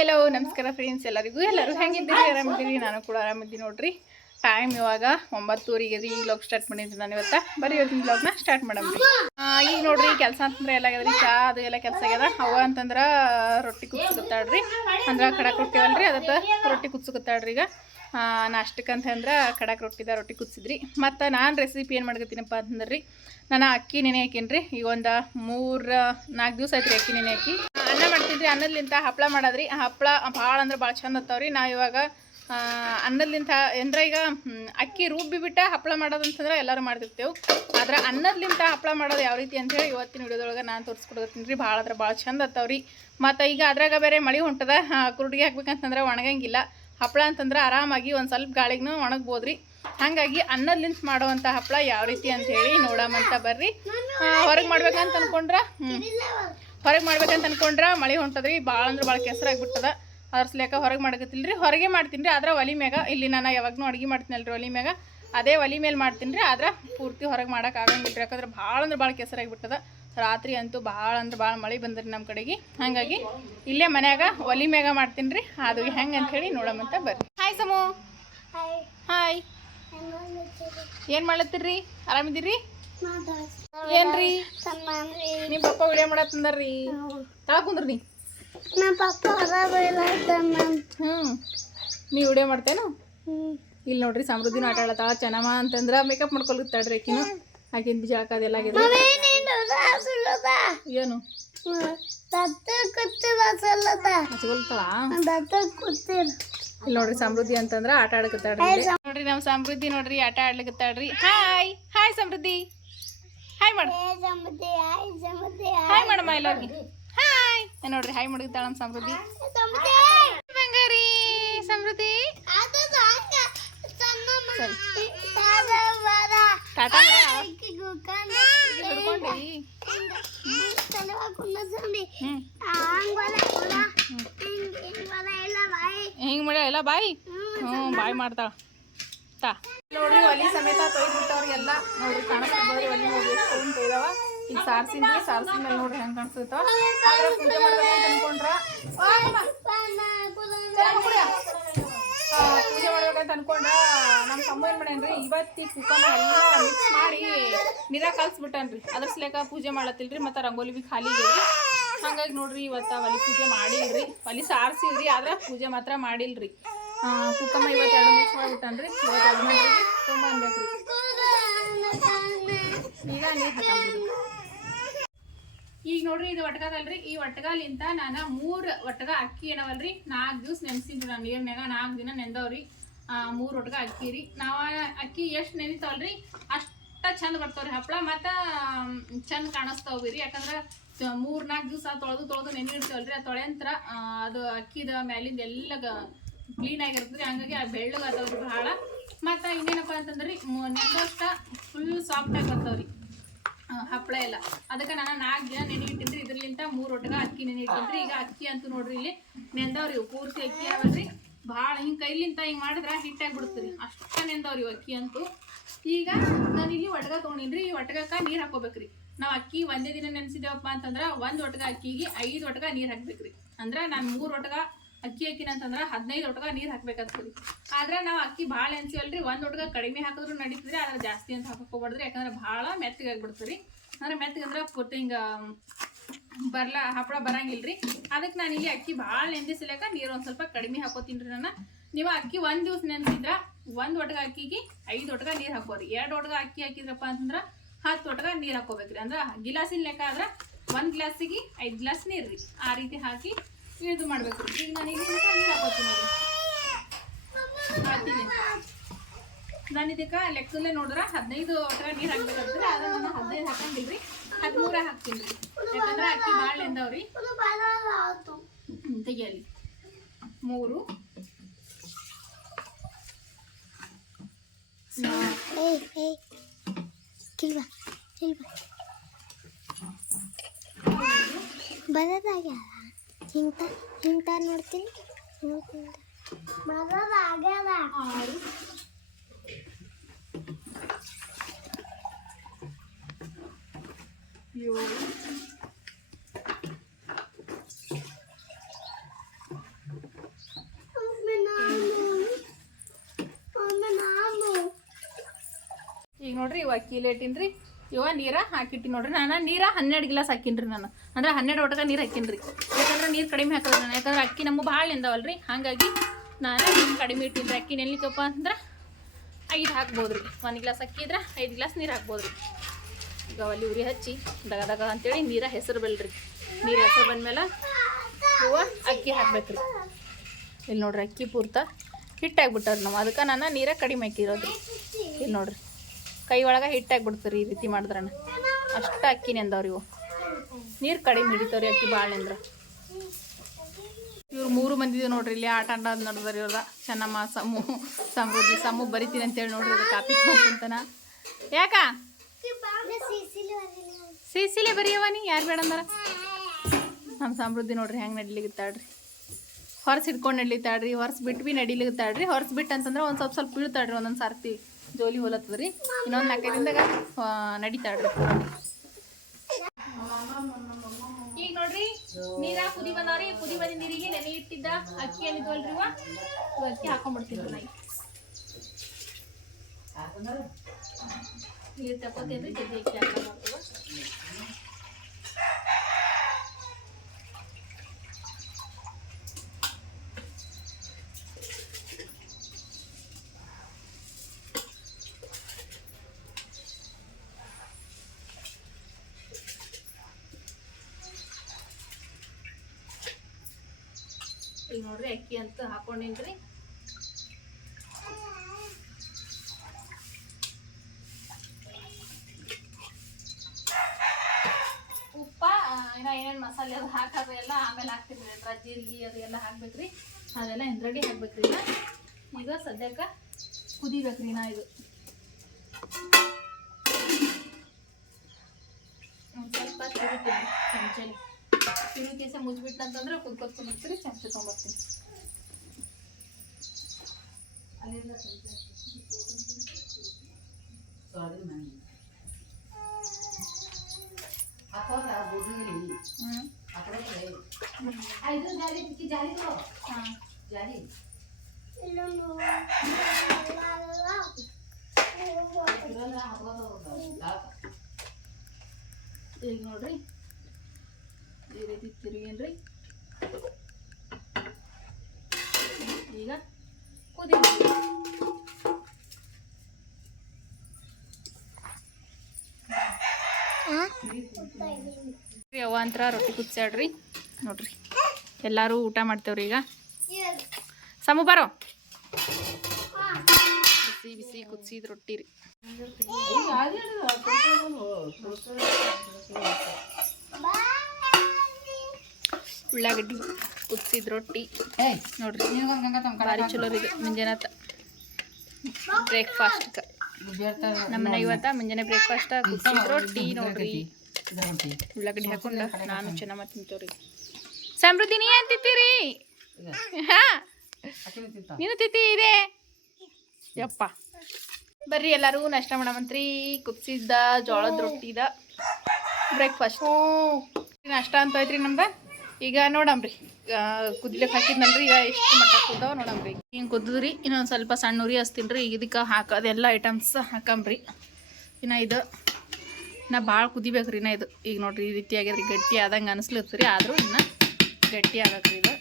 Hello ನಮಸ್ಕಾರ friends ಎಲ್ಲರಿಗೂ? ಎಲ್ಲರೂ ಹೆಂಗಿದ್ದೀರಿ? ಆರಾಮಿದ್ದೀರಿ? ನಾನು ಕೂಡ ಆರಾಮಿದ್ದೀನಿ ನೋಡ್ರಿ. ಟೈಮ್ ಇವಾಗ ಒಂಬತ್ತೂರಿಗೆ ರೀ ಈಗ ಲಾಗ್ ಸ್ಟಾರ್ಟ್ ಮಾಡಿದ್ರಿ ನಾನು ಇವತ್ತ. ಬರೀ ಇವತ್ತಿನ ಬ್ಲಾಗ್ನ ಸ್ಟಾರ್ಟ್ ಮಾಡಮ್ರಿ ಈಗ ನೋಡ್ರಿ, ಕೆಲಸ ಅಂತಂದ್ರೆ ಎಲ್ಲ ಆಗ್ಯದ್ರಿ. ಚಾ, ಅದು ಎಲ್ಲ ಕೆಲಸ ಆಗ್ಯದ. ಅವ ಅಂತಂದ್ರೆ ರೊಟ್ಟಿ ಕುದಿಸ್ಕೊತಾಳ್ರಿ ಅಂದ್ರೆ ಕಡಕ್ ರೊಟ್ಟಿ ಅಲ್ರಿ, ಅದಕ್ಕೆ ರೊಟ್ಟಿ ಕುದಿಸ್ಕೊತಾಳ್ರಿ ಈಗ. ಅಂತಂದ್ರೆ ಕಡಕ್ ರೊಟ್ಟಿದ ರೊಟ್ಟಿ ಕುದಿಸಿದ್ರಿ. ಮತ್ತು ನಾನು ರೆಸಿಪಿ ಏನು ಮಾಡ್ಕತ್ತೀನಪ್ಪ ಅಂತಂದ್ರೆ ರೀ ನಾನು ಅಕ್ಕಿ ನೆನೆ ಹಾಕೀನಿ ಈಗ ಒಂದು ಮೂರು, ನಾಲ್ಕು ದಿವಸ ಆಯ್ತು ರೀ ಅಕ್ಕಿ ನೆನೆ ಹಾಕಿ. ಮಾಡ್ತಿದ್ರಿ, ಅನ್ನದ್ಲಿಂತ ಹಪ್ಪಳ ಮಾಡೋದ್ರಿ. ಹಪ್ಪಳ ಭಾಳ ಅಂದ್ರೆ ಭಾಳ ಚಂದ ಹತ್ತವ್ರಿ ನಾ ಇವಾಗ ಅನ್ನದ್ಲಿಂತ, ಅಂದ್ರೆ ಈಗ ಅಕ್ಕಿ ರುಬ್ಬಿ ಬಿಟ್ಟ ಹಪ್ಪಳ ಮಾಡೋದಂತಂದ್ರೆ ಎಲ್ಲರೂ ಮಾಡ್ತಿರ್ತೇವೆ. ಆದ್ರೆ ಅನ್ನದ್ಲಿಂತ ಹಪ್ಪಳ ಮಾಡೋದು ಯಾವ ರೀತಿ ಅಂತ ಹೇಳಿ ಇವತ್ತಿನ ವಿಡಿಯೋದೊಳಗೆ ನಾನು ತೋರಿಸ್ಕೊಡ್ತೀನಿ ರೀ. ಭಾಳ ಅಂದ್ರೆ ಭಾಳ ಚಂದ ಹತ್ತವ್ರಿ ಮತ್ತು ಈಗ ಅದ್ರಾಗ ಬೇರೆ ಮಳೆ ಹೊಂಟದ ಕುರುಡಿಗೆ ಹಾಕ್ಬೇಕಂತಂದ್ರೆ ಒಣಗಂಗಿಲ್ಲ. ಹಪ್ಪಳ ಅಂತಂದ್ರೆ ಆರಾಮಾಗಿ ಒಂದು ಸ್ವಲ್ಪ ಗಾಳಿಗೂ ಒಣಗ್ಬೋದ್ರಿ. ಹಾಗಾಗಿ ಅನ್ನದ್ಲಿಂತ ಮಾಡುವಂಥ ಹಪ್ಪಳ ಯಾವ ರೀತಿ ಅಂತ ಹೇಳಿ ನೋಡಮಂತ ಬರ್ರಿ. ಹೊರಗೆ ಮಾಡ್ಬೇಕಂತ ಅನ್ಕೊಂಡ್ರ ಹೊರಗೆ ಮಾಡ್ಬೇಕಂತ ಅನ್ಕೊಂಡ್ರೆ ಮಳೆ ಹೊಂಟದ್ರಿ ಭಾಳ ಅಂದ್ರೆ ಭಾಳ ಕೆಸರಾಗ್ಬಿಟ್ಟದ ಅದ್ರ ಸಲೇಕ ಹೊರಗೆ ಮಾಡಕತ್ತಿಲ್ಲ ರೀ ಹೊರಗೆ ಮಾಡ್ತೀನಿ ರೀ ಆದ್ರೆ ಒಲಿ ಮ್ಯಾಗ ಇಲ್ಲಿ ನಾನು ಯಾವಾಗಲೂ ಅಡುಗೆ ಮಾಡ್ತೀನಲ್ಲ ರೀ ಒಲಿ ಮ್ಯಾಗ ಅದೇ ಒಲಿ ಮೇಲೆ ಮಾಡ್ತೀನಿ ರೀ ಆದ್ರೆ ಪೂರ್ತಿ ಹೊರಗೆ ಮಾಡೋಕೆ ಆಗಂಗಿಲ್ಲ ರೀ ಯಾಕಂದ್ರೆ ಭಾಳ ಅಂದ್ರೆ ಭಾಳ ಕೆಸರಾಗ್ಬಿಟ್ಟದ ರಾತ್ರಿ ಅಂತೂ ಭಾಳ ಅಂದ್ರೆ ಭಾಳ ಮಳೆ ಬಂದ್ರಿ ನಮ್ಮ ಕಡೆಗೆ. ಹಾಗಾಗಿ ಇಲ್ಲೇ ಮನ್ಯಾಗ ಒಲಿ ಮ್ಯಾಗ ಮಾಡ್ತೀನಿ ರೀ ಅದು ಹೆಂಗೆ ಅಂತ ಹೇಳಿ ನೋಡಮಂತ ಬರ್ರಿ. ಹಾಯ್ ಸಮು. ಹಾಯ್ ಏನು ಮಾಡ್ಲತ್ತೀರಿ? ಆರಾಮಿದ್ದೀರಿ? ಏನ್ರಿ? ನಿಮ್ಮ ಪಪ್ಪ ವಿಡಿಯೋ ಮಾಡತ್ತಂದಾರ್ರಿ ತಳ ಕುಂದ್ರಿ ನೀ. ನಮ್ಮ ಪಪ್ಪ ಹ್ಞೂ ನೀ ವಿಡಿಯೋ ಮಾಡ್ತೇನು? ಇಲ್ಲಿ ನೋಡ್ರಿ ಸಮೃದ್ಧಿನ ಆಟ ಆಡತ್ತಾಳ ಚೆನ್ನಮ್ಮ ಅಂತಂದ್ರ ಮೇಕಪ್ ಮಾಡ್ಕೊಳತ್ತಾಳ್ರಿ ಆಕಿನು. ಆಕಿನ ಬೀಜ ಹಾಕೋದೆಲ್ಲ ಆಗಿದೆ ಏನು? ಇಲ್ಲಿ ನೋಡ್ರಿ ಸಮೃದ್ಧಿ ಅಂತಂದ್ರ ಆಟ ಆಡಕತ್ತಾಳ್ರಿ ಇಲ್ಲಿ. ನೋಡ್ರಿ ನಮ್ಮ ಸಮೃದ್ಧಿ ನೋಡ್ರಿ ಆಟ ಆಡ್ಲಿಕತ್ತಾಳ್ರಿ. Hi hi Samriddhi. ಹಾಯ್ ಮಾಡು ಹಾಯ್ ಮಾಡಮ್ಮ ಎಲ್ಲರಿಗೆ ಹಾಯ್ ನೋಡ್ರಿ ಹಾಯ್ ಮಾಡಿದ್ದಾಳ ನಮ್ಮ ಸಮೃದ್ಧಿ. ಬಂಗಾರಿ ಸಮೃದ್ಧಿ. ಹಿಂಗೆ ಮಾಡ್ಯಾಳ? ಎಲ್ಲ ಬಾಯಿ? ಹ್ಞೂ ಬಾಯ್ ಮಾಡ್ತಾಳ. ತಾ ನೋಡ್ರಿ, ಒಲಿ ಸಮೇತ ತೊಯ್ದು ಬಿಟ್ಟವ್ರಿಗೆಲ್ಲ ನೋಡ್ರಿ ನೋಡಿ ಒಲಿ ನೋಡಿ ಎಷ್ಟು ತೊಯ್ದವ. ಈಗ ಸಾರ್ಸಿನ್ರಿ ಸಾರ್ಸಿನ ಮೇಲೆ ನೋಡ್ರಿ ಹೆಂಗೆ ಕಾಣಿಸ್ತಾವ ಆದ್ರೆ ಪೂಜೆ ಮಾಡ್ಬೇಕಂತ ಅನ್ಕೊಂಡ್ರ ಪೂಜೆ ಮಾಡ್ಬೇಕಂತ ಅನ್ಕೊಂಡ್ರ ನಮ್ಮ ತಮ್ಮ ಏನು ಮಾಡ್ಯಾನ್ರಿ ಇವತ್ತಿ ಕುಕ್ಕನ ಎಲ್ಲ ಮಿಕ್ಸ್ ಮಾಡಿ ನೀರಾಗ ಕಲ್ಸ್ಬಿಟ್ಟನ್ರಿ. ಅದ್ರ ಸಲೇಕ ಪೂಜೆ ಮಾಡತ್ತಿಲ್ರಿ, ಮತ್ತು ರಂಗೋಲಿ ಬಿ ಖಾಲಿ ಇದ್ರಿ ಹಂಗಾಗಿ ನೋಡ್ರಿ, ಇವತ್ತು ಒಲಿ ಪೂಜೆ ಮಾಡಿಲ್ರಿ. ಒಲಿ ಸಾರ್ಸಿಲ್ರಿ, ಆದ್ರೆ ಪೂಜೆ ಮಾತ್ರ ಮಾಡಿಲ್ರಿ. ಕುಕ್ಕಮ್ಮ ಇವತ್ತು ಎರಡು ಇವತ್ತು ಅನ್ಬೇಕ್ರಿ ಈಗ ನೋಡ್ರಿ ಇದು ಒಟ್ಗಾದಲ್ರಿ. ಈ ಒಟ್ಗಾಲಿಂತ ನಾನು ಮೂರು ಒಟ್ಗ ಅಕ್ಕಿ ಏನವಲ್ರಿ? ನಾಲ್ಕು ದಿವ್ಸ ನೆನ್ಸಿನ್ರಿ ನಾನು ನೀರ್ನ್ಯಾಗ ನಾಲ್ಕು ದಿನ ನೆಂದವ್ರಿ. ಮೂರು ಒಟ್ಗ ಅಕ್ಕಿ ರೀ. ನಾವು ಅಕ್ಕಿ ಎಷ್ಟು ನೆನಿತಾವಲ್ರಿ? ಅಷ್ಟ ಚಂದ ಬರ್ತಾವ್ರಿ ಹಪ್ಪಳ ಮತ್ತು ಚಂದ ಕಾಣಿಸ್ತಾವ್ರಿ ಯಾಕಂದ್ರೆ ಮೂರು ನಾಲ್ಕು ದಿವಸ ತೊಳೆದು ತೊಳೆದು ನೆನೆ ಇಡ್ತೀವಲ್ರಿ ಆ ತೊಳೆಂತ್ರ ಆ, ಅದು ಅಕ್ಕಿದ ಮ್ಯಾಲಿಂದ ಎಲ್ಲ ಕ್ಲೀನ್ ಆಗಿರ್ತದ್ರಿ ಹಂಗಾಗಿ ಆ ಬೆಳ್ಳಗೆ ಅದಾವ್ರಿ ಭಾಳ ಮತ್ತು ಇನ್ನೇನಪ್ಪ ಅಂತಂದ್ರಿ ನೆಕ್ಸ್ಟ್ ಫುಲ್ ಸಾಫ್ಟಾಗಿ ಬರ್ತಾವ್ರಿ. ಹಪ್ಪಳ ಎಲ್ಲ. ಅದಕ್ಕೆ ನಾನು ನಾಲ್ಕು ದಿನ ನೆನೆ ಇಟ್ಟಿನ್ರಿ. ಇದ್ರಲಿಂತ ಮೂರು ಒಟ್ಟಿಗೆ ಅಕ್ಕಿ ನೆನೆ ಇಟ್ಟಿದ್ರಿ ಈಗ ಅಕ್ಕಿ ಅಂತೂ ನೋಡ್ರಿ ಇಲ್ಲಿ ನೆಂದವ್ರಿ ಪೂರ್ತಿ ಅಕ್ಕಿ ಅವಲ್ರಿ. ಭಾಳ ಹಿಂಗೆ ಕೈಲಿಂತ ಹಿಂಗೆ ಮಾಡಿದ್ರೆ ಹಿಟ್ಟಾಗಿ ಬಿಡ್ತೀರಿ. ಅಷ್ಟು ನೆಂದವ್ರಿ ಅಕ್ಕಿ ಅಂತೂ. ಈಗ ನಾನು ಇಲ್ಲಿ ಒಟ್ಗ ತೊಗೊಂಡಿನ್ರಿ. ಈ ಒಟ್ಗಕ್ಕೆ ನೀರು ಹಾಕೋಬೇಕ್ರಿ. ನಾವು ಅಕ್ಕಿ ಒಂದೇ ದಿನ ನೆನೆಸಿದೇವಪ್ಪ ಅಂತಂದ್ರೆ ಒಂದು ಒಟ್ಗ ಅಕ್ಕಿಗೆ ಐದು ಒಟ್ಗ ನೀರು ಹಾಕ್ಬೇಕ್ರಿ. ಅಂದ್ರೆ ನಾನು ಮೂರು ಒಟ್ಗ ಅಕ್ಕಿ ಹಾಕಿನ ಅಂತಂದ್ರೆ ಹದಿನೈದು ಒಟ್ಗ ನೀರು ಹಾಕ್ಬೇಕಾಗ್ತದೆ ಆದ್ರೆ ನಾವು ಅಕ್ಕಿ ಭಾಳ ನೆನ್ಸಿವಲ್ರಿ ಒಂದು ಒಟ್ಗ ಕಡಿಮೆ ಹಾಕಿದ್ರು ನಡೀತದ್ರಿ, ಆದ್ರೆ ಜಾಸ್ತಿ ಅಂತ ಹಾಕಕ್ ಹೋಗ್ಬಾರ್ದ್ರಿ, ಯಾಕಂದ್ರೆ ಭಾಳ ಮೆತ್ತಗೆ ರೀ ಅಂದ್ರೆ ಮೆತ್ತಗೆ ಅಂದ್ರೆ ಪೂರ್ತಿ ಹಿಂಗ ಬರ್ಲ, ಹಪ್ಪಳ ಬರಂಗಿಲ್ರಿ. ಅದಕ್ಕೆ ನಾನು ಇಲ್ಲಿ ಅಕ್ಕಿ ಭಾಳ ನೆಂದಿಸಲಕ್ಕ ನೀರು ಒಂದು ಸ್ವಲ್ಪ ಕಡಿಮೆ ಹಾಕೋತೀನಿ ರೀ ನಾನು. ನೀವು ಅಕ್ಕಿ ಒಂದು ದಿವ್ಸ ನೆನೆಸಿದ್ರ ಒಂದು ಒಟ್ಗ ಅಕ್ಕಿಗೆ ಐದು ಒಟ್ಗ ನೀರು ಹಾಕೋರಿ ಎರಡು ಒಟ್ಗ ಅಕ್ಕಿ ಹಾಕಿದ್ರಪ್ಪ ಅಂತಂದ್ರೆ ಹತ್ತು ಒಟ್ಗ ನೀರು ಹಾಕೋಬೇಕ್ರಿ ಅಂದ್ರೆ ಗಿಲಾಸಿನ ಲೆಕ್ಕ ಆದ್ರೆ ಒಂದು ಗ್ಲಾಸಿಗೆ ಐದು ಗ್ಲಾಸ್ ನೀರು ರೀ ಆ ರೀತಿ ಹಾಕಿ ಇದು ಮಾಡ್ಬೇಕು. ಈಗ ನಾನು ಇಲ್ಲಿ ನೀರು ಹಾಕೋತೀನಿ ನೋಡ್ರಿ ಹಾಕ್ತೀನಿ. ನಾನು ಇದಕ್ಕೆ ಲೆಕ್ಕದಲ್ಲೇ ನೋಡಿದ್ರೆ ಹದಿನೈದು ಒಟ್ಟ ನೀರು ಹಾಕ್ಬೇಕಾಗ್ತದೆ. ಆದ್ರೆ ನಾನು ಹದಿನೈದು ಹಾಕೊಂಡಿಲ್ರಿ ಹದಿಮೂರ ಹಾಕ್ತೀನಿ. ರೀ ಯಾಕಂದ್ರೆ ಅಕ್ಕಿ ಭಾಳ ಎಂದವ್ರಿ ತೆಗಿಯಲಿ. ಮೂರು. ನಾಲ್ಕು, ಹಿಂಗೆ ಹಿಂಗೆ ನೋಡ್ತೀನಿ. ಈಗ ನೋಡ್ರಿ ಇವಾಗ ಕೀಲೇಟಿನ್ರಿ ಇವ ನೀರ ಹಾಕಿಟ್ಟಿ ನೋಡ್ರಿ. ನಾನು ನೀರ ಹನ್ನೆರಡು ಗ್ಲಾಸ್ ಹಾಕಿನ್ರಿ ನಾನು. ಅಂದ್ರೆ ಹನ್ನೆರಡು ಒಟಗ ನೀರು ಹಾಕಿನ್ರಿ. ಯಾಕಂದ್ರೆ ನೀರು ಕಡಿಮೆ ಹಾಕೋದು ನಾನು. ಯಾಕಂದ್ರೆ ಅಕ್ಕಿ ನಮ್ಮ ಭಾಳ ನಿಂದವಲ್ರಿ ಹಾಗಾಗಿ ನಾನು ನೀರು ಕಡಿಮೆ ಇಟ್ಟಿದ್ರೆ ಅಕ್ಕಿ ನೆಲ್ಲಿಕಪ್ಪ ಅಂದ್ರೆ ಐದು ಹಾಕ್ಬೋದು ರೀ ಒಂದು ಗ್ಲಾಸ್ ಅಕ್ಕಿ ಇದ್ರೆ ಐದು ಗ್ಲಾಸ್ ನೀರು ಹಾಕ್ಬೋದು ರೀ ಈಗ ಅಲ್ಲಿ ಉರಿ ಹಚ್ಚಿ ದಗ ದಗ ಅಂತೇಳಿ ನೀರ ಹೆಸರು ಬೆಳ್ರಿ ನೀರು ಹೆಸರು ಬಂದ್ಮೇಲೆ ಹೂವು ಅಕ್ಕಿ ಹಾಕ್ಬೇಕ್ರಿ. ಇಲ್ಲಿ ನೋಡ್ರಿ ಅಕ್ಕಿ ಪೂರ್ತ ಹಿಟ್ಟಾಗ್ಬಿಟ್ಟವ್ರಿ ನಾವು ಅದಕ್ಕೆ ನಾನು ನೀರ ಕಡಿಮೆ ಹಾಕಿರೋದ್ರಿ ಇಲ್ಲಿ ನೋಡ್ರಿ. ಕೈ ಒಳಗೆ ಹಿಟ್ಟಾಗ್ಬಿಡ್ತಾರೆ ಈ ರೀತಿ ಮಾಡಿದ್ರಣ ಅಷ್ಟು ಅಕ್ಕಿ ಅಂದವ್ರಿ ಇವು. ನೀರು ಕಡಿಮೆ ಹಿಡಿತಾವ್ರಿ ಅಕ್ಕಿ ಭಾಳ ನೆಂದ್ರ ಇವ್ರು ಮೂರು ಮಂದಿ ನೋಡ್ರಿ, ಇಲ್ಲಿ ಆಟ ಆಡ ನಡೆದ್ರಿ ಇವ್ರದ. ಚೆನ್ನಮ್ಮ, ಸಮು, ಸಮೃದ್ಧಿ, ಸಮು ಬರಿತೀನಿ ಅಂತೇಳಿ ನೋಡ್ರಿ ಅದು ಕಾಪಿ ಕುಂತನ ಯಾಕ? ಸಿಸಿಲೆ ಬರೀಯವ ನೀ? ಯಾರು ಬೇಡ ಅಂದಾರ? ನಮ್ಮ ಸಮೃದ್ಧಿ ನೋಡ್ರಿ ಹೆಂಗೆ ನಡಿಲಿಗತ್ತಾಳ್ರಿ ಹೊರ್ಸ್ ಹಿಡ್ಕೊಂಡು ನಡಿಲಿತ್ತಾಳ್ರಿ ಹೊರ್ಸ್ ಬಿಟ್ಟು ಬಿ ನಡಿಲಿಗತ್ತಾಳ್ರಿ ಹೊರ್ಸ್ ಬಿಟ್ಟು ಅಂತಂದ್ರೆ ಒಂದು ಸ್ವಲ್ಪ ಸ್ವಲ್ಪ ಬೀಳ್ತಾಳ್ರಿ ಒಂದೊಂದು ಸಾರ್ತಿ ಜೋಲಿ ಹೋಲತ್ತದ್ರಿ ಇನ್ನೊಂದು ನಾಲ್ಕೈದಿಂದಾಗ ನಡಿತಾಳ್ರಿ. ಈಗ ನೋಡ್ರಿ? ನೀರ ಕುದಿ ಬಂದವ್ರಿ. ಕುದಿ ಬಂದ ನೀರಿಗೆ ನೆನೆ ಇಟ್ಟಿದ್ದ ಅಕ್ಕಿ ಏನಿದ್ವಲ್ರಿ ಇವ ಅಕ್ಕಿ ಹಾಕೊಂಡ್ಬಿಡ್ತೀನಿ ನಾ ನೀರು ಜಲ್ದಿ ಅಕ್ಕಿ ಈಗ ನೋಡ್ರಿ ಅಕ್ಕಿ ಅಂತ ಹಾಕೊಂಡಿನ್ರಿ. ಉಪ್ಪ ಇನ್ನ ಏನೇನು ಮಸಾಲೆ ಅದು ಹಾಕೋದು ಎಲ್ಲ, ಆಮೇಲೆ ಹಾಕ್ತೀವಿ ರೀ ಜೀರಿಗೆ ಅದು ಎಲ್ಲ ಹಾಕ್ಬೇಕ್ರಿ. ಅದೆಲ್ಲ ಎಂದ್ರಡಿ ಹಾಕ್ಬೇಕ್ರಿ ಈಗ ಸದ್ಯಕ್ಕೆ ಕುದಿಬೇಕ್ರಿ ನಾ ಇದು. ಒಂದು ಸ್ವಲ್ಪ ತಿರುಗ್ತೀನಿ ಚಮಚಲಿ ತಿರುಗಿ ಕೇಸ ಮುಚ್ಬಿಟ್ಟು ಅಂತಂದ್ರೆ ಚಮಚ ತೊಗೊಂಬರ್ತೀನಿ ಅಲ್ಲಿಂದ ಚಮಚ ಹ್ಞೂ ಹಾಂ ಈಗ ನೋಡ್ರಿ ಈ ರೀತಿ ತಿರುಗೇನ್ರಿ ಈಗ ಕುದಿ ಅವ ಅಂತರ ರೊಟ್ಟಿ ಕುಚ್ಚಾಡ್ರಿ ನೋಡ್ರಿ. ಎಲ್ಲರೂ ಊಟ ಮಾಡ್ತೇವ್ರಿ ಈಗ. ಸಮು ಬರೋ. ಬಿಸಿ ಬಿಸಿ ಕುದಿಸಿದ ರೊಟ್ಟಿ ರೀ. ಉಳ್ಳಾಗಡ್ಡಿ. ಕುದಿಸಿದ ರೊಟ್ಟಿ. ನೋಡ್ರಿ ಭಾರಿ ಚಲೋ ಇದೆ ಮುಂಜಾನೆ ಬ್ರೇಕ್ಫಾಸ್ಟ್ ನಮ್ಮನೆ ಇವತ್ತ ಮುಂಜಾನೆ ಬ್ರೇಕ್ಫಾಸ್ಟ್ ಕುದಿಸಿದ ರೊಟ್ಟಿ ನೋಡ್ರಿ. ಉಳ್ಳಾಗಡ್ಡಿ ಹಾಕೊಂಡ ನಾನು ಚೆನ್ನಾಗಿ ತಿಂತೇವ್ರಿ ಸಮೃದ್ಧಿ ನೀ ಏನ್ ತಿಂತೀರಿ? ಹಾ. ನೀನು ತಿತ್ತಿ ಇದೆ. ಯಪ್ಪ. ಬರ್ರಿ ಎಲ್ಲರೂ ನಾಷ್ಟ ಮಾಡಮಂತ್ರಿ. ಕುದಿಸಿದ್ದ ಜೋಳದ ರೊಟ್ಟಿದ. ಬ್ರೇಕ್ಫಾಸ್ಟ್ ನಾಷ್ಟ ಅಂತ ಐತ್ರಿ ನಮ್ದು? ಈಗ ನೋಡಮ್ರಿ. ಕುದಿಲಕ್ಕೆ ಹಾಕಿದ್ನಲ್ರಿ, ಈಗ ಎಷ್ಟು ಮಟ್ಟ ಕುದ್ದಾವ ನೋಡಮ್ರಿ. ಹಿಂಗೆ ಕುದ್ರಿ ಇನ್ನೊಂದು ಸ್ವಲ್ಪ ಸಣ್ಣ ಉರಿ ಹಚ್ತೀನಿ ರೀ ಇದಕ್ಕೆ ಹಾಕೋದೆಲ್ಲ ಐಟಮ್ಸ್ ಹಾಕಂಬ್ರಿ ಇನ್ನು ಇದು ನಾ ಭಾಳ ಕುದಿಬೇಕ್ರಿ ಇನ್ನ ಇದು. ಈಗ ನೋಡ್ರಿ, ಈ ರೀತಿ ಗಟ್ಟಿ ಆದಂಗೆ ಅನಿಸ್ಲತ್ರಿ. ಆದರೂ ಇನ್ನು ಗಟ್ಟಿ ಆಗಕ್ರಿ ಇದು.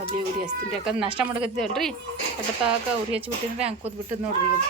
ಅಲ್ಲಿ ಉರಿ ಹಚ್ತೀನಿ ರೀ ಯಾಕಂದ್ರೆ ನಾಷ್ಟ ಮಾಡಕತ್ತೀವಲ್ರಿ ಪಟತಾಕ ಉರಿ ಹಚ್ಬಿಟ್ಟಿನ್ರಿ. ಹಂಗೆ ಕೂತ್ಬಿಟ್ಟದ್ ನೋಡ್ರಿ ಈಗ.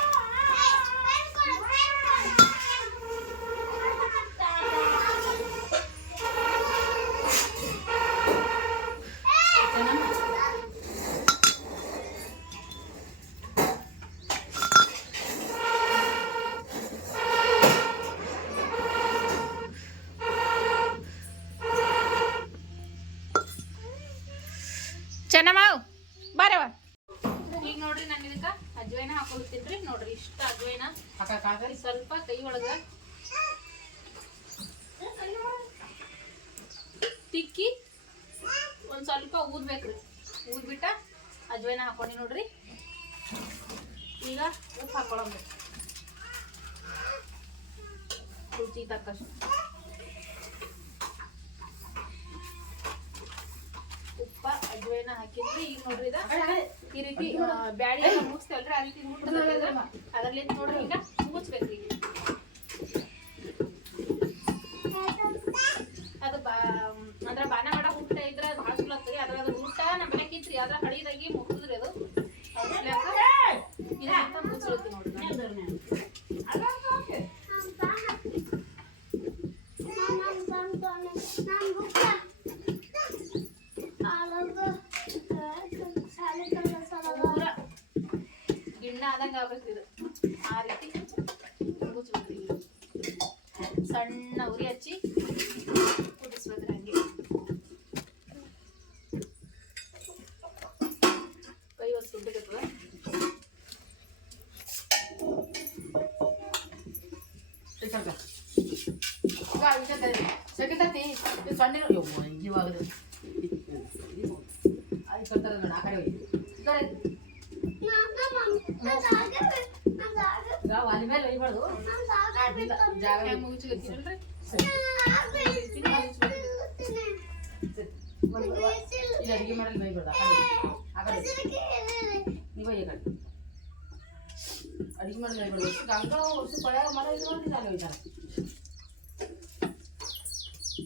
ಹಾಕೊಂಡಿ ನೋಡ್ರಿ. ಈಗ ಉಪ್ಪು ಹಾಕೊಳ್ಳೋಣ ರುಚಿ ತಕ್ಕಷ್ಟು. ಉಪ್ಪ ಅಜ್ವೇನ ಹಾಕಿದ್ರಿ ಈಗ ನೋಡ್ರಿ ಇದ ಈ ರೀತಿ ಬ್ಯಾಳಿ ಮುಗಿಸ್ತೇವಲ್ರಿ ಆ ರೀತಿ ಅದರ್ಲಿಂದ ಅದ್ರಲ್ಲಿ ನೋಡ್ರಿ ಈಗ ಮುಚ್ಚಬೇಕ್ರಿ ಅದು ಬಾ ಅಂದ್ರೆ ಬಾನ ಮಾಡಕ್ ಊಟ ಇದ್ರ ಭಾಳ ಚಲೋ ಆಗ್ತದೆ ಅದ್ರ ಅದ್ರ ಊಟ ನಮ್ಮ ಮನ್ಯಾಗ ಇತ್ರಿ. ಅದ್ರ ಹಳಿದಾಗಿ Yeah. ಒಲೆ ಮೇಲೆ ಒಯ್ಬಾರ್ದು ಜಾಗ ಹೆಂಗ್ ಮುಗಿಸ್ಲಿಕತ್ತೀರಲ್ರಿ ಇಲ್ಲಿ ಅಡಿಗೆ ಮಾಡಲು ಬೈಬಾರ್ದು ಆ ಕಡೆ ಆ ಕಡೆ ನೀವು ಈ ಕಡೆ ಅಡಿಗೆ ಮಾಡಲು ಬೈಬಾರ್ದು ವರ್ಷಕ್ಕೆ ಹಂಗ ವರ್ಷ ಕೊಳೆಯಾಗ ಮರ ಇದು ಮಾಡ್ತಿದ್ದ ಅಲ್ಲಿ ಹೋಯ್ತಾರ ತಾವು ನಡ್ಕೊತ ಹೋಗಿ ನೋಡಾಕ ಚೆನ್ನಾಗಿ ಇವಾಗ ಬಾರಿಸ್ತಿ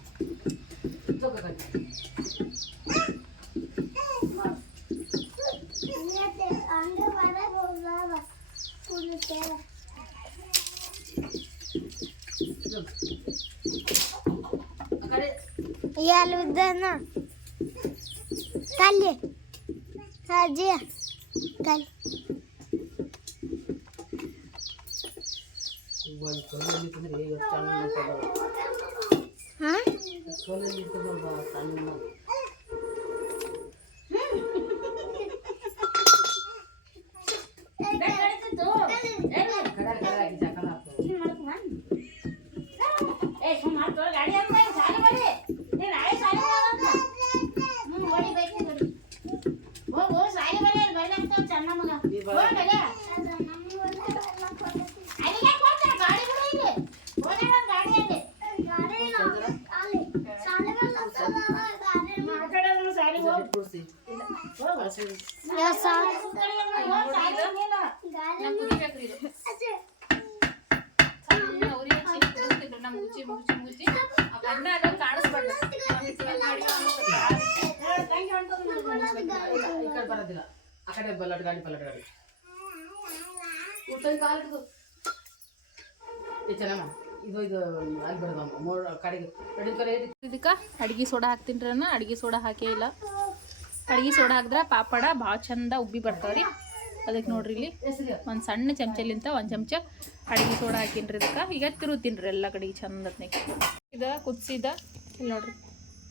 Dana. Kali. Hacı. Kali. Huh? ಇದಕ್ಕ ಅಡಿಗೆ ಸೋಡಾ ಹಾಕ್ತೀನಿ ಅನ್ನ ಅಡಿಗೆ ಸೋಡಾ ಹಾಕೇ ಇಲ್ಲ. ಅಡಿಗೆ ಸೋಡಾ ಹಾಕಿದ್ರೆ ಪಾಪಡ ಭಾಳ ಚಂದ ಉಬ್ಬಿ ಬರ್ತಾವ್ರಿ ಅದಕ್ಕೆ ನೋಡ್ರಿ ಇಲ್ಲಿ ಒಂದು ಸಣ್ಣ ಚಮಚಲಿಂತ ಒಂದು ಚಮಚ ಅಡಿಗೆ ಸೋಡಾ ಹಾಕಿನ್ರಿ ಇದಕ್ಕೆ. ಈಗ ತಿರುತ್ತೀನಿ ಎಲ್ಲ ಕಡೆಗೆ ಚಂದ ಇದು ಕುದಿಸಿದ ಇಲ್ಲಿ ನೋಡ್ರಿ.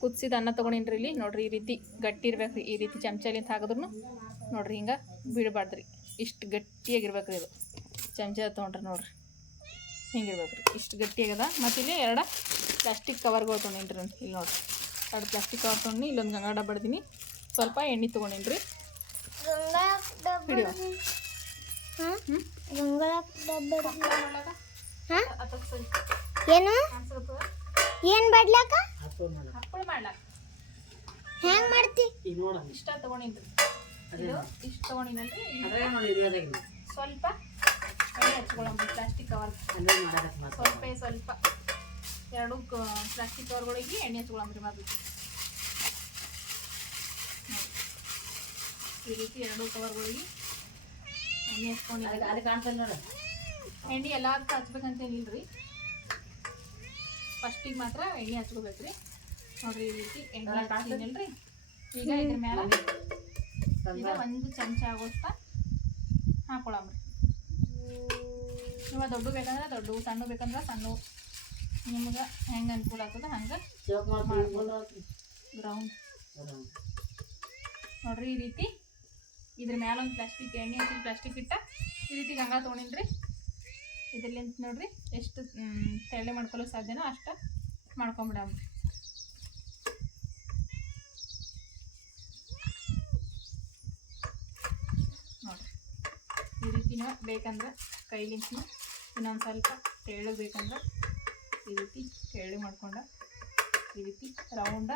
ಕುದಿಸಿದ ಅನ್ನ ತೊಗೊಂಡಿನ್ರಿ ಇಲ್ಲಿ. ನೋಡ್ರಿ ಈ ರೀತಿ ಗಟ್ಟಿ ಇರ್ಬೇಕ್ರಿ ಈ ರೀತಿ ಚಮಚಲಿಂತ ಹಾಕಿದ್ರು ನೋಡ್ರಿ ಹಿಂಗೆ ಬಿಡಬಾರ್ದ್ರಿ ಇಷ್ಟು ಗಟ್ಟಿಯಾಗಿರ್ಬೇಕ್ರಿ ಇದು. ಚಮಚ ತೊಗೊಂಡ್ರಿ ನೋಡ್ರಿ. ಹಿಂಗಿರ್ಬೇಕ್ರಿ ಇಷ್ಟು ಗಟ್ಟಿಯಾಗದ ಮತ್ತು ಇಲ್ಲಿ ಎರಡು ಪ್ಲಾಸ್ಟಿಕ್ ಕವರ್ಗಳು ತೊಗೊಂಡೇನ್ರಿ ನಾನು ಇಲ್ಲಿ ನೋಡಿರಿ. ಎರಡು ಪ್ಲಾಸ್ಟಿಕ್ ಕವರ್ ತೊಗೊಂಡು ಇಲ್ಲೊಂದು ಗಂಗಾಡ ಬಡ್ದೀನಿ ಸ್ವಲ್ಪ ಎಣ್ಣೆ ತೊಗೊಂಡೇನ್ರಿ ಹಿಡಿಯೋ ಹ್ಞೂ ಏನು? ಏನ್ ಬಡ್ಲಾಕ ಹಪ್ಪಳ ಮಾಡ್ಲಾಕ ಹೆಂಗ್ ಮಾಡ್ತಿ? ಇಷ್ಟ ತಗೊಂಡಿನ್ರಿ ಇದು ಇಷ್ಟ ತಗೊಂಡಿನಲ್ರಿ ಸ್ವಲ್ಪ ಎಣ್ಣೆ ಹಚ್ಕೊಳ್ಳೋಣ ಪ್ಲಾಸ್ಟಿಕ್ ಕವರ್ ಸ್ವಲ್ಪ ಸ್ವಲ್ಪ. ಎರಡು ಪ್ಲಾಸ್ಟಿಕ್ ಕವರ್ಗಳಿಗೆ ಎಣ್ಣೆ ಹಚ್ಕೊಳ್ಳೋಣ್ರಿ ಮತ್ತು ಈ ರೀತಿ ಎರಡು ಕವರ್ಗಳಿಗೆ ಎಣ್ಣೆ ಹಚ್ಕೊಂಡಿದ್ದೆ ಅಲ್ಲಿ ಕಾಣ್ತದೆ ನೋಡ. ಎಣ್ಣೆ ಎಲ್ಲದಕ್ಕೂ ಹಚ್ಬೇಕಂತೇನಿಲ್ರಿ ಫಸ್ಟಿಗೆ ಮಾತ್ರ ಎಣ್ಣೆ ಹಚ್ಕೋಬೇಕ್ರಿ ನೋಡ್ರಿ ಈ ರೀತಿ ಎಣ್ಣೆ ಹಚ್ತೀನಲ್ರಿ ಈಗ ಇದ್ರ ಮೇಲೆ ಈಗ ಒಂದು ಚಮಚ ಆಗೋಸ್ತ ಹಾಕೊಳಮ್ರಿ ನೀವು ದೊಡ್ಡ ಬೇಕಂದ್ರೆ ದೊಡ್ಡ ಸಣ್ಣ ಬೇಕಂದ್ರೆ ಸಣ್ಣ ನಿಮ್ಗೆ ಹೆಂಗೆ ಅನುಕೂಲ ಆಗ್ತದೆ ಹಂಗೆ ಗ್ರೌಂಡ್ ನೋಡ್ರಿ ಈ ರೀತಿ ಇದ್ರ ಮ್ಯಾಲ ಒಂದು ಪ್ಲಾಸ್ಟಿಕ್ ಎಣ್ಣೆ ಹಚ್ಚಿ ಪ್ಲಾಸ್ಟಿಕ್ ಇಟ್ಟ ಈ ರೀತಿ ಗಂಗಾ ತೊಗೊಂಡಿನ್ರಿ. ಇದ್ರಲ್ಲಿಂತ ನೋಡ್ರಿ ಎಷ್ಟು ತೆಳ್ಳೆ ಮಾಡ್ಕೊಳ್ಳೋಕೆ ಸಾಧ್ಯನೋ ಅಷ್ಟು ಮಾಡ್ಕೊಂಬಿಡಮ್ರಿ. ನೋಡ್ರಿ. ಈ ರೀತಿನ ಬೇಕಂದ್ರೆ ಕೈಲಿಂತ ಇನ್ನೊಂದು ಸ್ವಲ್ಪ ತೆಳ್ಳಗೆ ಬೇಕಂದ್ರೆ ಈ ರೀತಿ ತೆಳ್ಳಗೆ ಮಾಡ್ಕೊಂಡ, ಈ ರೀತಿ ರೌಂಡ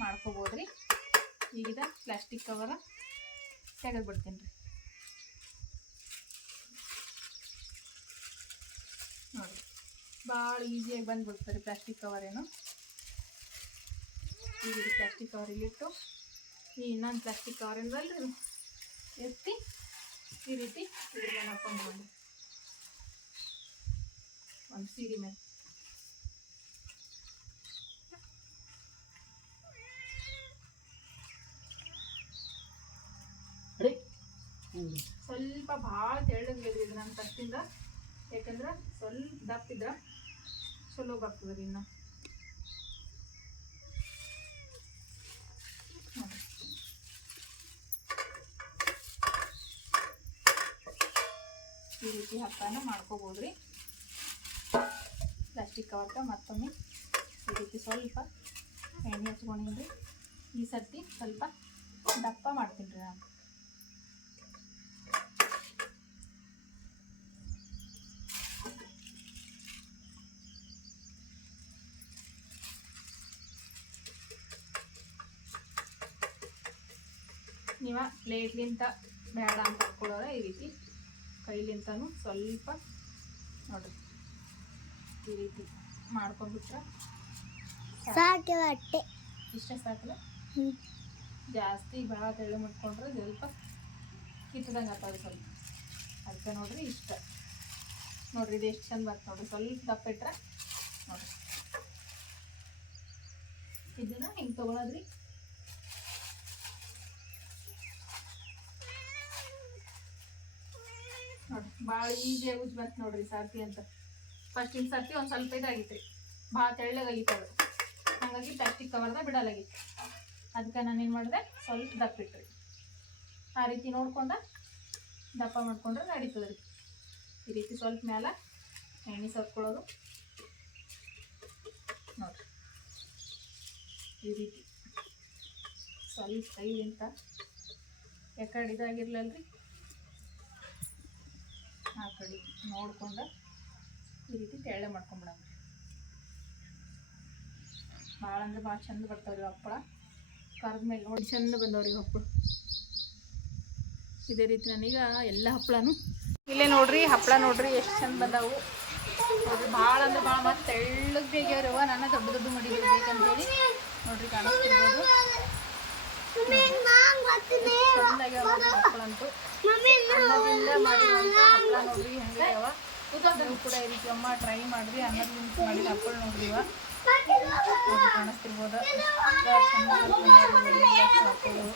ಮಾಡ್ಕೋಬೋದ್ರಿ. ಈಗಿದ ಪ್ಲಾಸ್ಟಿಕ್ ಕವರ ತೆಗೆದು ಬಿಡ್ತೀನಿ ರೀ ನೋಡಿ ಭಾಳ ಈಸಿಯಾಗಿ ಬಂದ್ಬಿಡ್ತಾರೆ ರೀ ಪ್ಲಾಸ್ಟಿಕ್ ಕವರ್ ಏನು. ಈಗ ಇದು ಪ್ಲಾಸ್ಟಿಕ್ ಕವರ್ ಇಲ್ಲಿಟ್ಟು ಈ ಇನ್ನೊಂದು ಪ್ಲಾಸ್ಟಿಕ್ ಕವರ್ ಇದು? ಎತ್ತಿ ಈ ರೀತಿ ಬಂದು ಒಂದು ಸೀರೆ ಮೇಲೆ. ಸ್ವಲ್ಪ ಭಾಳ ತೆಳ್ಳಗೆ ಇದು ನನ್ನ ಫಸ್ಟಿಂದ ಯಾಕಂದ್ರೆ ಸ್ವಲ್ಪ ದಪ್ಪ ಇದ್ರೆ ಚಲೋ ಬರ್ತದೆ ರೀ ಇನ್ನು. ಈ ರೀತಿ ಹಪ್ಪನ ಮಾಡ್ಕೋಬೋದು ರೀ ಪ್ಲಾಸ್ಟಿಕ್ ಕವರ್ಗೆ ಮತ್ತೊಮ್ಮೆ ಈ ರೀತಿ ಸ್ವಲ್ಪ ಎಣ್ಣೆ ಹಚ್ಕೊಂಡಿನಿ ಈ ಸರ್ತಿ ಸ್ವಲ್ಪ ದಪ್ಪ ಮಾಡ್ತೀನಿ ರೀ ನಾನು ನೀವು ಪ್ಲೇಟ್ಲಿಂತ ಬೇಡ ಅಂತ ಹಾಕ್ಕೊಳ್ಳೋರ ಈ ರೀತಿ. ಕೈಲಿಂತನೂ ಸ್ವಲ್ಪ ನೋಡ್ರಿ. ಈ ರೀತಿ ಮಾಡ್ಕೊಂಡ್ಬಿಟ್ರೆ ಬಿಟ್ರೆ ಹೊಟ್ಟೆ ಇಷ್ಟೇ ಸಾಕಲ್ಲ? ಜಾಸ್ತಿ ಭಾಳ ತೆಳು ಮಾಡ್ಕೊಂಡ್ರೆ ಸ್ವಲ್ಪ ಕಿತ್ತದಂಗೆ ಆಗ್ತದೆ ಸ್ವಲ್ಪ. ಅದಕ್ಕೆ ನೋಡ್ರಿ ಇಷ್ಟ. ನೋಡ್ರಿ ಇದು ಎಷ್ಟು ಚಂದ ಬರ್ತದೆ ನೋಡ್ರಿ. ಸ್ವಲ್ಪ ದಪ್ಪ ಇಟ್ರೆ ನೋಡ್ರಿ. ಇದನ್ನ ಹಿಂಗೆ ತೊಗೊಳೋದ್ರಿ. ನೋಡ್ರಿ ಭಾಳ ಈಜಿ ಉಜ್ಜಿ ಬಂತು ನೋಡ್ರಿ ಸರ್ತಿ ಅಂತ. ಫಸ್ಟಿನ ಸರ್ತಿ ಒಂದು ಸ್ವಲ್ಪ ಇದಾಗಿತ್ತು ರೀ ಭಾಳ ತೆಳ್ಳಗಾಗಿತ್ತು ಅದು. ಹಾಗಾಗಿ ಪ್ಲಾಸ್ಟಿಕ್ ಕವರ್ದಾಗ ಬಿಡಲಾಗಿತ್ತು. ಅದಕ್ಕೆ ನಾನು ಏನು ಮಾಡಿದೆ? ಸ್ವಲ್ಪ ದಪ್ಪ ಇಟ್ರಿ. ಆ ರೀತಿ ನೋಡ್ಕೊಂಡ ದಪ್ಪ ಮಾಡ್ಕೊಂಡ್ರೆ ನಡೀತದೆ ರೀ ಈ ರೀತಿ ಸ್ವಲ್ಪ ಮ್ಯಾಲ ಎಣ್ಣೆ ಸತ್ಕೊಳ್ಳೋದು ನೋಡ್ರಿ. ಈ ರೀತಿ. ಸ್ವಲ್ಪ ಕೈಲಿಂತ ಯಾಕಡೆ ಇದಾಗಿರ್ಲಲ್ರಿ. ಆ ಕಡೆ ನೋಡ್ಕೊಂಡ ಈ ರೀತಿ ತೆಳ್ಳೆ ಮಾಡ್ಕೊಂಬಿಡಂಗ್ರಿ ಭಾಳ ಅಂದ್ರೆ ಭಾಳ ಚಂದ ಬರ್ತಾವ್ರಿ ಹಪ್ಪಳ. ಕರ್ದ ಮೇಲೆ ನೋಡಿ ಚಂದ ಬಂದವ್ರಿ ಹಪ್ಪಳ. ಇದೇ ರೀತಿ ನಾನೀಗ ಎಲ್ಲ ಹಪ್ಪಳನು. ಇಲ್ಲೇ ನೋಡ್ರಿ ಹಪ್ಪಳ ನೋಡ್ರಿ ಎಷ್ಟು ಚಂದ ಬಂದಾವು. ನೋಡ್ರಿ ಭಾಳ ಅಂದ್ರೆ ಭಾಳ ಮತ್ತೆ ತೆಳ್ಳಗೆ ಬೇಗ್ಯಾರವ ನಾನು ದೊಡ್ಡ ದೊಡ್ಡ ಮಡಿ ಬೇಕಂತೇಳಿ ನೋಡ್ರಿ ಕಾಣಿಸ್ತಿರ್ಬೋದು. ಚಂದಾಗ್ಯಾವ ನೋಡ್ರಿ ಹೆಂಗಾಗ್ಯಾವ ನೀವು ಕೂಡ ಈ ಅಮ್ಮ ಟ್ರೈ ಮಾಡ್ರಿ ಅನ್ನದಿಂದ ಮಾಡಿದ ಹಪ್ಪಳ ನೋಡ್ರಿ ಇವ ಕಾಣಿಸ್ತಿರ್ಬೋದು ಇವೆಲ್ಲ.